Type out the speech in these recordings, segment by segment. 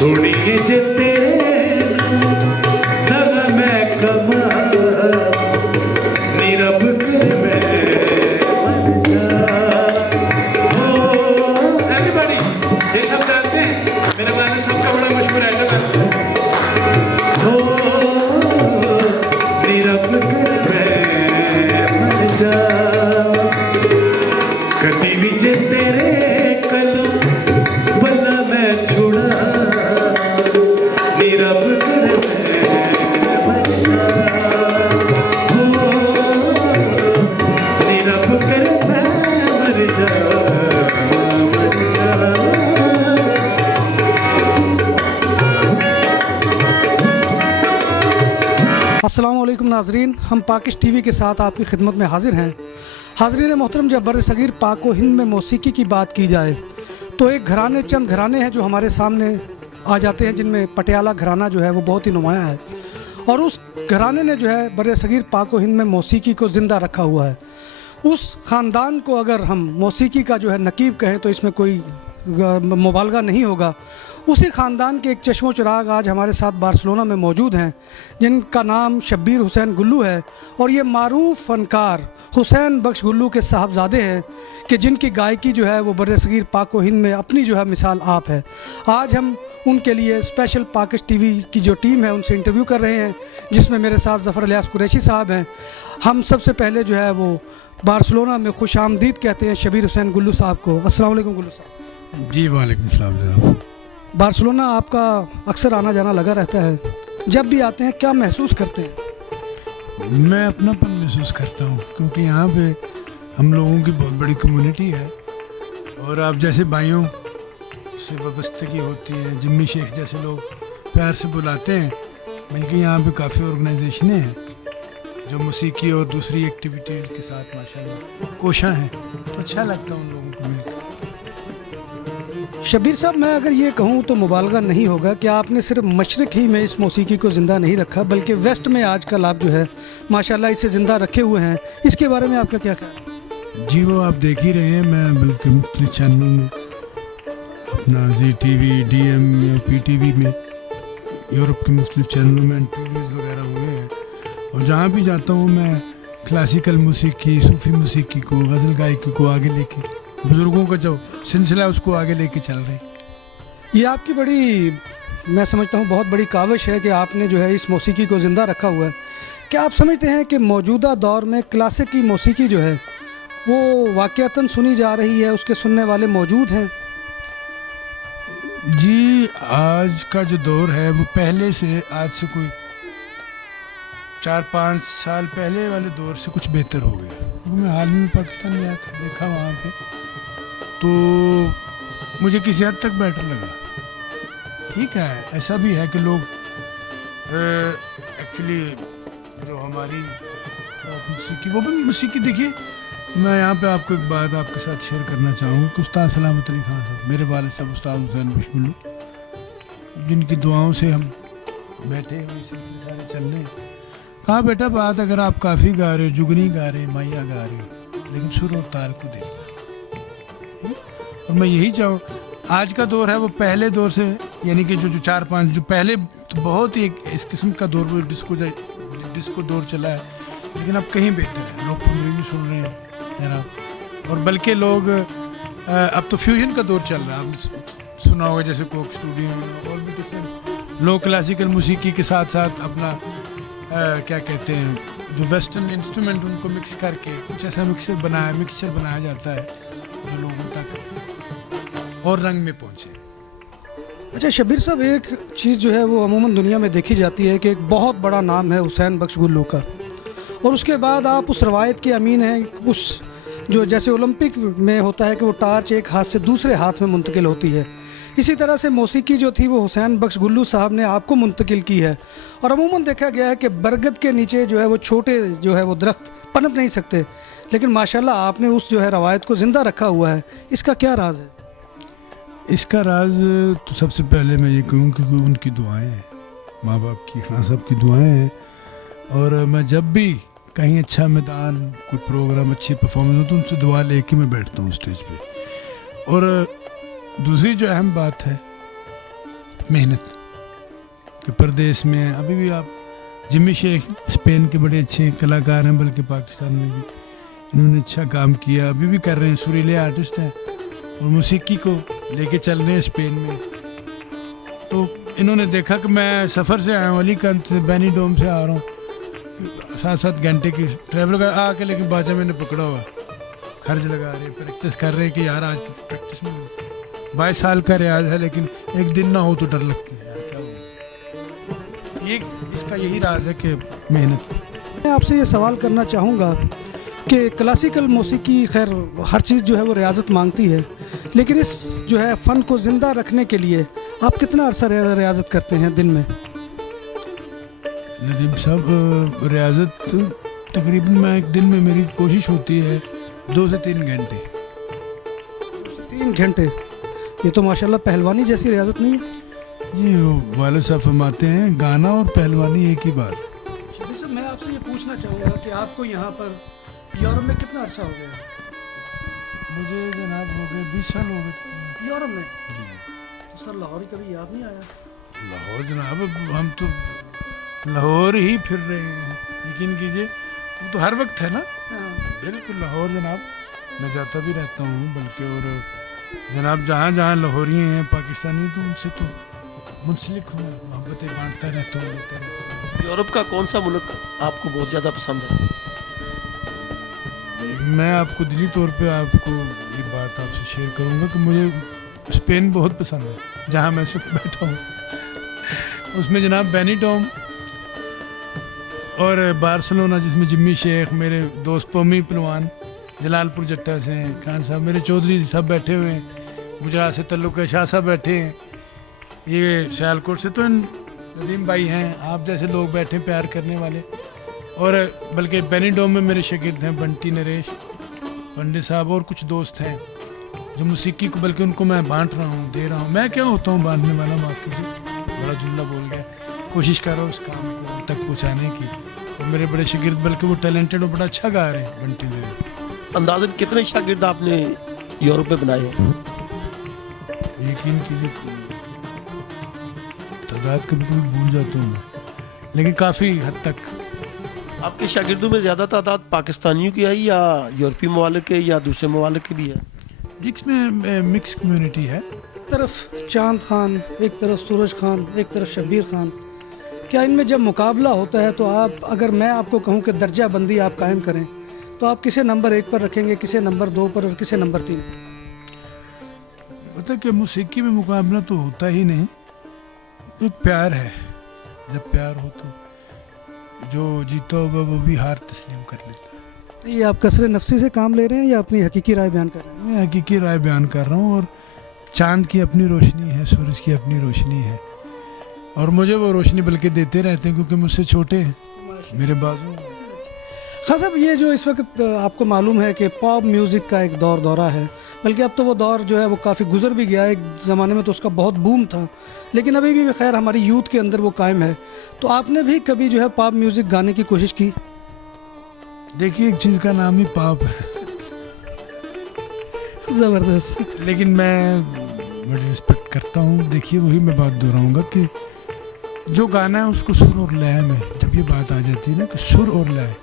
सुनिए जे तेरे नव मैं कमा नीरब कर एवरीबॉडी ये सब जानते हैं, मेरे गाने सबका बड़ा मशहूर है हो नीरब कर मर जा कदी भी जे तेरे कल भला मैं छुड़ा नीरब कर मर जा हो नीरब कर मर जा मर जा। अस्सलामुअलैकुम नाजरीन, हम पाकिश टीवी के साथ आपकी खिदमत में हाजिर हैं। हाजरीन मोहतरम, जब बर्र-ए-सगीर पाक व हिंद में मौसीकी की बात की जाए तो एक घराने, चंद घराने हैं जो हमारे सामने आ जाते हैं, जिनमें पटियाला घराना जो है वो बहुत ही नुमायाँ है। और उस घराने ने जो है बर्र-ए-सगीर पाक व हिंद में मौसीकी को ज़िंदा रखा हुआ है। उस ख़ानदान को अगर हम मौसीकी का जो है नकीब कहें तो इसमें कोई मुबालगा नहीं होगा। उसी ख़ानदान के एक चश्मो चिराग आज हमारे साथ बार्सिलोना में मौजूद हैं, जिनका नाम शब्बीर हुसैन गुल्लू है। और ये मारूफ फ़नकार हुसैन बख्श गुल्लू के साहबजादे हैं कि जिनकी गायकी जो है वो बर्र-ए-सगीर पाक व हिंद में अपनी जो है मिसाल आप है। आज हम उनके लिए स्पेशल पाकिश टीवी की जो टीम है उनसे इंटरव्यू कर रहे हैं, जिसमें मेरे साथ ज़फ़र इलियास कुरैशी साहब हैं। हम सबसे पहले जो है वो बार्सिलोना में खुश आमदीद कहते हैं शब्बीर हुसैन गुल्लू साहब को। अस्सलाम वालेकुम गुल्लू साहब। जी वालेकुम सलाम जनाब। बार्सिलोना आपका अक्सर आना जाना लगा रहता है, जब भी आते हैं क्या महसूस करते हैं? मैं अपनापन महसूस करता हूँ क्योंकि यहाँ पे हम लोगों की बहुत बड़ी कम्युनिटी है और आप जैसे भाइयों से वाबस्तगी होती है। जिम्मी शेख जैसे लोग प्यार से बुलाते हैं, बल्कि यहाँ पे काफ़ी ऑर्गेनाइजेशनें हैं जो मौसीकी और दूसरी एक्टिविटीज़ के साथ माशाल्लाह कोशा हैं, तो अच्छा लगता है उन लोगों को मिलकर। शब्बीर साहब, मैं अगर ये कहूँ तो मुबालगा नहीं होगा कि आपने सिर्फ मशरक़ ही में इस मौसीकी को ज़िंदा नहीं रखा, बल्कि वेस्ट में आजकल आप जो है माशाल्लाह इसे ज़िंदा रखे हुए हैं। इसके बारे में आपका क्या ख्याल है? जी वो आप देख ही रहे हैं, मैं बल्कि मुख्तलिफ चैनलों में अपना ZTV, DM या PTV में, यूरोप के मुख्तलिफ चैनलों में इंटरव्यूज़ वगैरह हुए हैं। और जहाँ भी जाता हूँ मैं क्लासिकल मौसीकी, सूफ़ी मौसीकी को, गज़ल गायकी को आगे लेके, बुज़ुर्गों का जो सिलसिला है उसको आगे लेके चल रहे हैं। ये आपकी बड़ी, मैं समझता हूँ बहुत बड़ी काविश है कि आपने जो है इस मौसीकी को ज़िंदा रखा हुआ है। क्या आप समझते हैं कि मौजूदा दौर में क्लासिकी मौसीकी जो है वो वाक़यातन सुनी जा रही है, उसके सुनने वाले मौजूद हैं? जी आज का जो दौर है वो पहले से, आज से कोई 4-5 साल पहले वाले दौर से कुछ बेहतर हो गया। क्योंकि मैं हाल ही में पाकिस्तान गया था, देखा वहाँ पे तो मुझे किसी हद तक बेटर लगा। ठीक है, ऐसा भी है कि लोग एक्चुअली जो हमारी मौसीकी, वो भी मौसीकी, देखिए मैं यहाँ पे आपको एक बात आपके साथ शेयर करना चाहूँगा कि उस्ताद सलामत अली खान साहब, मेरे वालिद साहब उस्ताद हुसैन बख्श गुल्लू, जिनकी दुआओं से हम बैठे हुए सारे चल रहे हैं। कहा बेटा बात अगर आप काफ़ी गा रहे हो, जुगनी गा रहे हो, मैया गा रहे हो, लेकिन सुर और ताल को देखना। और मैं यही चाहूँ, आज का दौर है वो पहले दौर से, यानी कि जो 4-5 जो पहले तो बहुत ही इस किस्म का दौर, वो डिस्को दौर चला है, लेकिन अब कहीं बेहतर है। लोग पुमरी भी सुन रहे हैं जनाब, और बल्कि लोग अब तो फ्यूजन का दौर चल रहा है। आप सुना होगा जैसे कोक स्टूडियो में और भी डिफरेंट लोग क्लासिकल मौसीकी के साथ साथ अपना क्या कहते हैं जो वेस्टर्न इंस्ट्रूमेंट, उनको मिक्स करके कुछ ऐसा मिक्सचर बनाया जाता है जो लोगों तक और रंग में पहुँचे। अच्छा शब्बीर साहब, एक चीज़ जो है वो अमूमन दुनिया में देखी जाती है कि एक बहुत बड़ा नाम है हुसैन बख्श गुल्लू का, और उसके बाद आप उस रवायत के अमीन हैं, उस जो जैसे ओलंपिक में होता है कि वो टार्च एक हाथ से दूसरे हाथ में मुंतकिल होती है, इसी तरह से मौसीकी जो थी वो हुसैन बख्श गुल्लू साहब ने आपको मुंतकिल की है। और अमूमन देखा गया है कि बरगद के नीचे जो है वो छोटे जो है वो दरख्त पनप नहीं सकते, लेकिन माशाल्लाह आपने उस जो है रवायत को ज़िंदा रखा हुआ है। इसका क्या राज है? इसका राज तो सबसे पहले मैं ये कहूँ कि उनकी दुआएं हैं, माँ बाप की, खान साहब की दुआएं हैं। और मैं जब भी कहीं अच्छा मैदान, कोई प्रोग्राम, अच्छी परफॉर्मेंस हो तो उनसे दुआ लेके मैं बैठता हूँ स्टेज पे। और दूसरी जो अहम बात है, मेहनत कि परदेश में अभी भी आप जिमी शेख स्पेन के बड़े अच्छे कलाकार हैं, बल्कि पाकिस्तान में भी इन्होंने अच्छा काम किया, अभी भी कर रहे हैं, सुरीले आर्टिस्ट हैं और मौसीकी को लेके चल रहे हैं स्पेन में। तो इन्होंने देखा कि मैं सफ़र से आया हूँ, अलीकंद से बैनी डोम से आ रहा हूँ, 7-7 घंटे की ट्रैवल कर आके, लेकिन बाजा मैंने पकड़ा हुआ, खर्च लगा रहे, प्रैक्टिस कर रहे हैं कि यार आज प्रैक्टिस में 22 साल का रियाज है, लेकिन एक दिन ना हो तो डर लगती है यार, क्या हो। ये इसका यही राज है कि मेहनत। मैं आपसे ये सवाल करना चाहूँगा कि क्लासिकल मौसीकी खैर हर चीज़ जो है वो रियाजत मांगती है, लेकिन इस जो है फ़न को ज़िंदा रखने के लिए आप कितना अरसा रियाजत करते हैं दिन में? नदीम साहब, रियाजत तकरीबन मैं एक दिन में मेरी कोशिश होती है 2 से 3 घंटे। 3 घंटे? ये तो माशाल्लाह पहलवानी जैसी रियाजत नहीं है। ये वाले साहब फरमाते हैं गाना और पहलवानी एक ही बात। जैसे मैं आपसे ये पूछना चाहूँगा कि आपको यहाँ पर यूरोप में कितना अरसा हो गया? मुझे जनाब हो गए 20 साल हो गए यूरोप में। तो सर लाहौर ही कभी याद नहीं आया? लाहौर जनाब, हम तो लाहौर ही फिर रहे हैं, यकीन कीजिए, वो तो हर वक्त है ना। हाँ। बिल्कुल लाहौर जनाब, मैं जाता भी रहता हूँ, बल्कि और जनाब जहाँ जहाँ लाहौरी हैं पाकिस्तानी, तो उनसे तो मुंसलिक हूँ, मोहब्बतें बांटता रहता हूँ। यूरोप का कौन सा मुल्क आपको बहुत ज़्यादा पसंद है? मैं आपको दिली तौर पे आपको ये बात आपसे शेयर करूँगा कि मुझे स्पेन बहुत पसंद है, जहाँ मैं इस वक्त बैठा हूँ। उसमें जनाब बेनीटोम और बार्सिलोना, जिसमें जिम्मी शेख, मेरे दोस्त पमी पलवान जलालपुर जट्टा से हैं, खान साहब मेरे चौधरी सब बैठे हुए हैं, गुजरात से तल्लुक़ है, शाह साहब बैठे हैं, ये सियालकोट से तो नदीम भाई हैं, आप जैसे लोग बैठे प्यार करने वाले। और बल्कि बेनीडोम में मेरे शागिर्द हैं बंटी नरेश, पंडित साहब और कुछ दोस्त हैं जो मौसीकी को, बल्कि उनको मैं बांट रहा हूँ, दे रहा हूँ। मैं क्या होता हूँ बांटने वाला, माफ़ कीजिए, बड़ा जुमला बोल गया। कोशिश कर रहा हूँ उस काम को तक पहुँचाने की। और मेरे बड़े शागिर्द, बल्कि वो टैलेंटेड और बड़ा अच्छा गा रहे हैं, बंटी नरेश। अंदाज़न कितने शागिर्द आपने यूरोप में बनाए हैं? यकीन कीजिए तादाद कभी कभी भूल जाता हूँ मैं, लेकिन काफ़ी हद तक। आपके शागिर्दों में ज़्यादा तादाद पाकिस्तानियों की है या यूरोपीय ममालिक के या दूसरे ममालिक के भी है? मिक्स कम्युनिटी है। एक तरफ चांद खान, एक तरफ सूरज खान, एक तरफ शब्बीर खान। क्या इनमें जब मुकाबला होता है तो आप, अगर मैं आपको कहूँ कि दर्जा बंदी आप कायम करें, तो आप किसे नंबर 1 पर रखेंगे, किसे नंबर 2 पर और किसे नंबर 3? पता कि मौसीकी में मुकाबला तो होता ही नहीं, एक प्यार है। जब प्यार हो तो जो जीता होगा वो भी हार तस्लीम कर लेता है। ये आप कसरे नफसी से काम ले रहे हैं या अपनी हकीकी राय बयान कर रहे हैं? मैं हकीकी राय बयान कर रहा हूँ, और चांद की अपनी रोशनी है, सूरज की अपनी रोशनी है, और मुझे वो रोशनी बल्कि देते रहते हैं, क्योंकि मुझसे छोटे हैं, मेरे बाजू। खान साहब, ये जो इस वक्त आपको मालूम है कि पॉप म्यूज़िक का एक दौरा है, बल्कि अब तो वो दौर जो है वो काफ़ी गुजर भी गया है। एक ज़माने में तो उसका बहुत बूम था, लेकिन अभी भी खैर हमारी यूथ के अंदर वो कायम है। तो आपने भी कभी जो है पॉप म्यूज़िक गाने की कोशिश की? देखिए, एक चीज़ का नाम ही पॉप है। ज़बरदस्त। लेकिन मैं बड़ी रिस्पेक्ट करता हूँ। देखिए, वही मैं बात दोहराऊँगा कि जो गाना है उसको सुर और लय में, जब ये बात आ जाती है ना कि सुर और लय,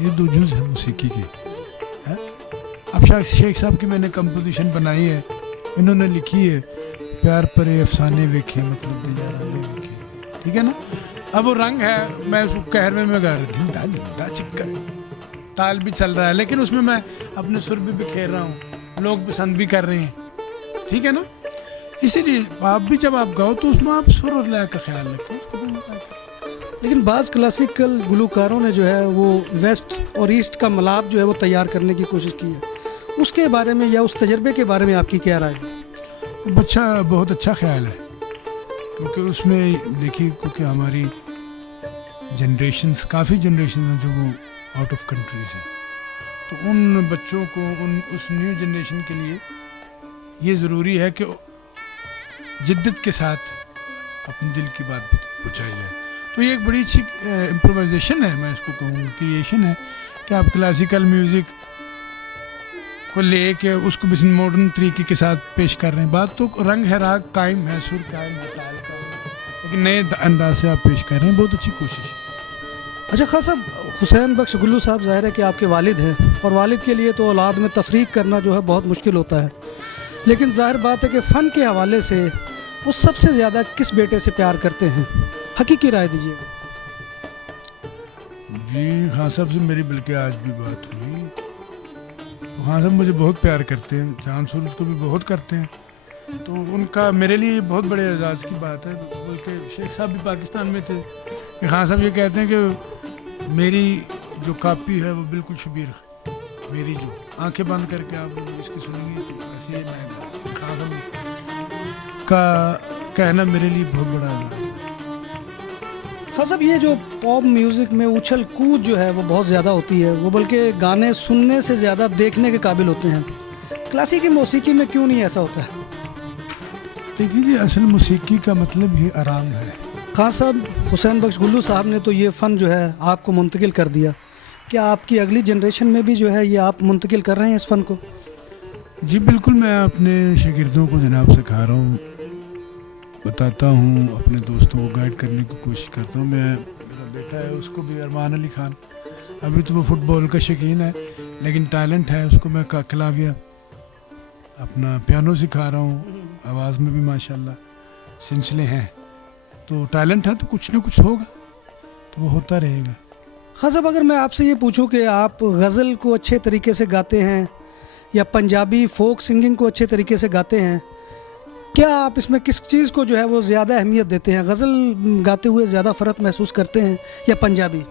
ये 2 जुज़ है मौसीकी के। है? अब शेख साहब की मैंने कंपोजिशन बनाई है, इन्होंने लिखी है, प्यार परे अफसाने वेखे मतलब दियाराने वेखे, ठीक है ना। अब वो रंग है, मैं उसको कहरवे में गा रहा, धिंदा धिंदा चिक्कर, ताल भी चल रहा है, लेकिन उसमें मैं अपने सुर भी बिखेर रहा हूँ, लोग पसंद भी कर रहे हैं, ठीक है ना। इसीलिए आप भी जब आप गाओ तो उसमें आप सुर और लय का ख्याल रखें। लेकिन बाज़ क्लासिकल गुलकारों ने जो है वो वेस्ट और ईस्ट का मिलाप जो है वो तैयार करने की कोशिश की है, उसके बारे में या उस तजर्बे के बारे में आपकी क्या राय है? बहुत अच्छा ख्याल है, क्योंकि उसमें देखिए, क्योंकि हमारी जनरेशन्स, काफ़ी जनरेशन हैं जो वो आउट ऑफ कंट्रीज हैं, तो उन बच्चों को, उस न्यू जनरेशन के लिए ये ज़रूरी है कि जिद्दत के साथ अपने दिल की बात पहुँचाई जाए। तो ये एक बड़ी अच्छी इम्प्रोवाइजेशन है, मैं इसको कहूँगा क्रिएशन है, कि आप क्लासिकल म्यूज़िक کو ले के उसको भी मॉडर्न तरीके के साथ पेश कर रहे हैं. बात तो रंग है, राग कायम है, सुर कायम है, ताल कायम है, लेकिन नए अंदाज से आप पेश कर रहे हैं. बहुत अच्छी कोशिश है. अच्छा खान साहब, हुसैन बख्श गुल्लू साहब ज़ाहिर है कि आपके वालिद हैं और वालिद के लिए तो औलाद में तफरीक करना जो है बहुत मुश्किल होता है, लेकिन ज़ाहिर बात है कि फ़न के हवाले से वो सबसे ज़्यादा किस बेटे से प्यार करते हैं? हकीकी राय दीजिएगा. जी खान साहब से मेरी बल्कि आज भी बात हुई. तो खान साहब मुझे बहुत प्यार करते हैं, चांद सूरज को भी बहुत करते हैं. तो उनका मेरे लिए बहुत बड़े एजाज़ की बात है. बल्कि शेख साहब भी पाकिस्तान में थे. खान साहब ये कहते हैं कि मेरी जो कॉपी है वो बिल्कुल शबीर मेरी, जो आंखें बंद करके आप इसकी सुनेंगे तो ऐसे ही मैं. खान साहब का कहना मेरे लिए बहुत बड़ा है. खान साहब, ये जो पॉप म्यूज़िक में उछल कूद जो है वो बहुत ज़्यादा होती है, वो बल्कि गाने सुनने से ज़्यादा देखने के काबिल होते हैं. क्लासिकी मौसीकी में क्यों नहीं ऐसा होता है? देखिए जी, असल मौसीकी का मतलब ही आराम है. खान साहब, हुसैन बख्श गुल्लू साहब ने तो ये फ़न जो है आपको मुंतकिल कर दिया. क्या आपकी अगली जनरेशन में भी जो है ये आप मुंतकिल कर रहे हैं इस फ़न को? जी बिल्कुल, मैं अपने शागिर्दों को जनाब सिखा रहा हूँ, बताता हूँ, अपने दोस्तों को गाइड करने की कोशिश करता हूँ. मेरा बेटा है, उसको भी अरमान अली खान, अभी तो वो फुटबॉल का शौकीन है लेकिन टैलेंट है, उसको मैं क्लाविया अपना पियानो सिखा रहा हूँ. आवाज़ में भी माशाल्लाह सिलसिले हैं. तो टैलेंट है तो कुछ ना कुछ होगा, तो वो होता रहेगा. खान साहब, अगर मैं आपसे ये पूछूं कि आप गज़ल को अच्छे तरीके से गाते हैं या पंजाबी फोक सिंगिंग को अच्छे तरीके से गाते हैं, क्या आप इसमें किस चीज़ को जो है वो ज़्यादा अहमियत देते हैं? गज़ल गाते हुए ज़्यादा फ़र्क महसूस करते हैं या पंजाबी?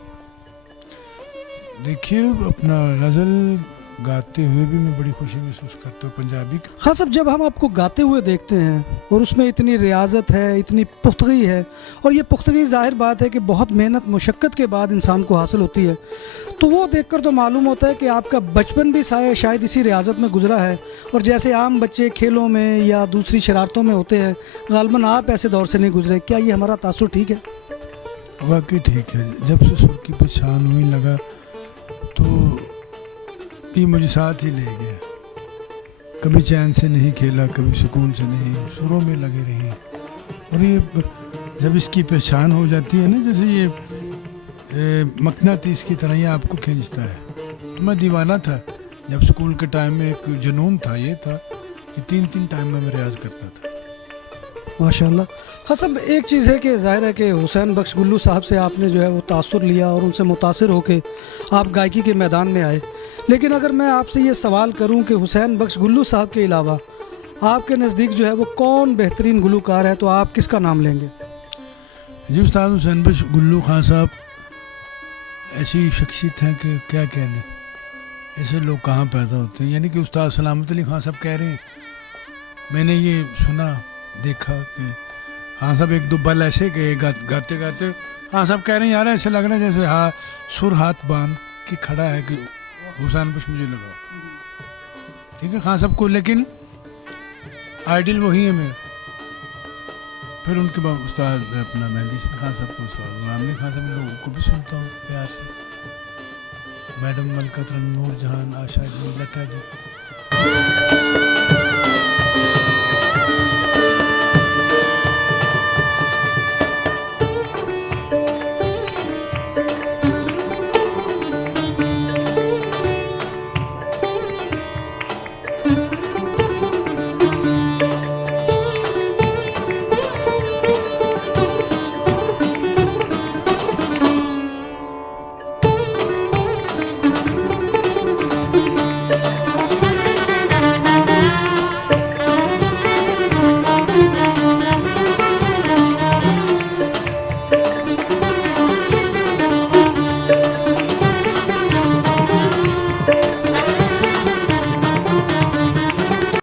देखिए, अपना गज़ल गाते हुए भी मैं बड़ी खुशी महसूस करता हूँ पंजाबी. खान साहब, जब हम आपको गाते हुए देखते हैं और उसमें इतनी रियाजत है, इतनी पुख्तगी है, और ये पुख्तगी ज़ाहिर बात है कि बहुत मेहनत मुशक्क़त के बाद इंसान को हासिल होती है, तो वो देखकर तो मालूम होता है कि आपका बचपन भी शायद इसी रियाजत में गुजरा है. और जैसे आम बच्चे खेलों में या दूसरी शरारतों में होते हैं, गालिबन आप ऐसे दौर से नहीं गुजरे. क्या ये हमारा तासुर ठीक है? वाकई ठीक है. जब से सुर की पहचान हुई लगा तो ये मुझे साथ ही ले गया. कभी चैन से नहीं खेला, कभी सुकून से नहीं, सुरों में लगे रहे. और ये जब इसकी पहचान हो जाती है ना, जैसे ये मकनातीस की तरह ये आपको खींचता है. तो मैं दीवाना था. जब स्कूल के टाइम में एक जुनून था, ये था कि 3 टाइम में मैं रियाज़ करता था. माशाल्लाह. खान साहब, एक चीज़ है कि ज़ाहिर है कि हुसैन बख्श गुल्लू साहब से आपने जो है वो तासुर लिया और उनसे मुतासिर होकर आप गायकी के मैदान में आए. लेकिन अगर मैं आपसे ये सवाल करूं कि हुसैन बख्श गुल्लू साहब के अलावा आपके नज़दीक जो है वो कौन बेहतरीन गुलूकार है, तो आप किसका नाम लेंगे? जी उस्ताद हुसैन बख्श गुल्लू खान साहब ऐसी शख्सियत हैं कि क्या कहने. ऐसे लोग कहाँ पैदा होते हैं. यानी कि उस्ताद सलामत अली खान साहब कह रहे हैं, मैंने ये सुना देखा कि खान साहब एक दो बल ऐसे गए गाते गाते. खान साहब कह रहे हैं, यार ऐसे लग रहा है जैसे सुर हाथ बांध के खड़ा है कि हुसैन बख्श मुझे लगा. ठीक है खान साहब को, लेकिन आइडियल वही है मेरा. फिर उनके बाद उस्ताद अपना मेहंदी हसन खान साहब को, उस्ताद गुलाम अली खान साहब, लोगों को भी सुनता हूँ प्यार से. मैडम मलकत नूर जहान, आशा जी, लता जी,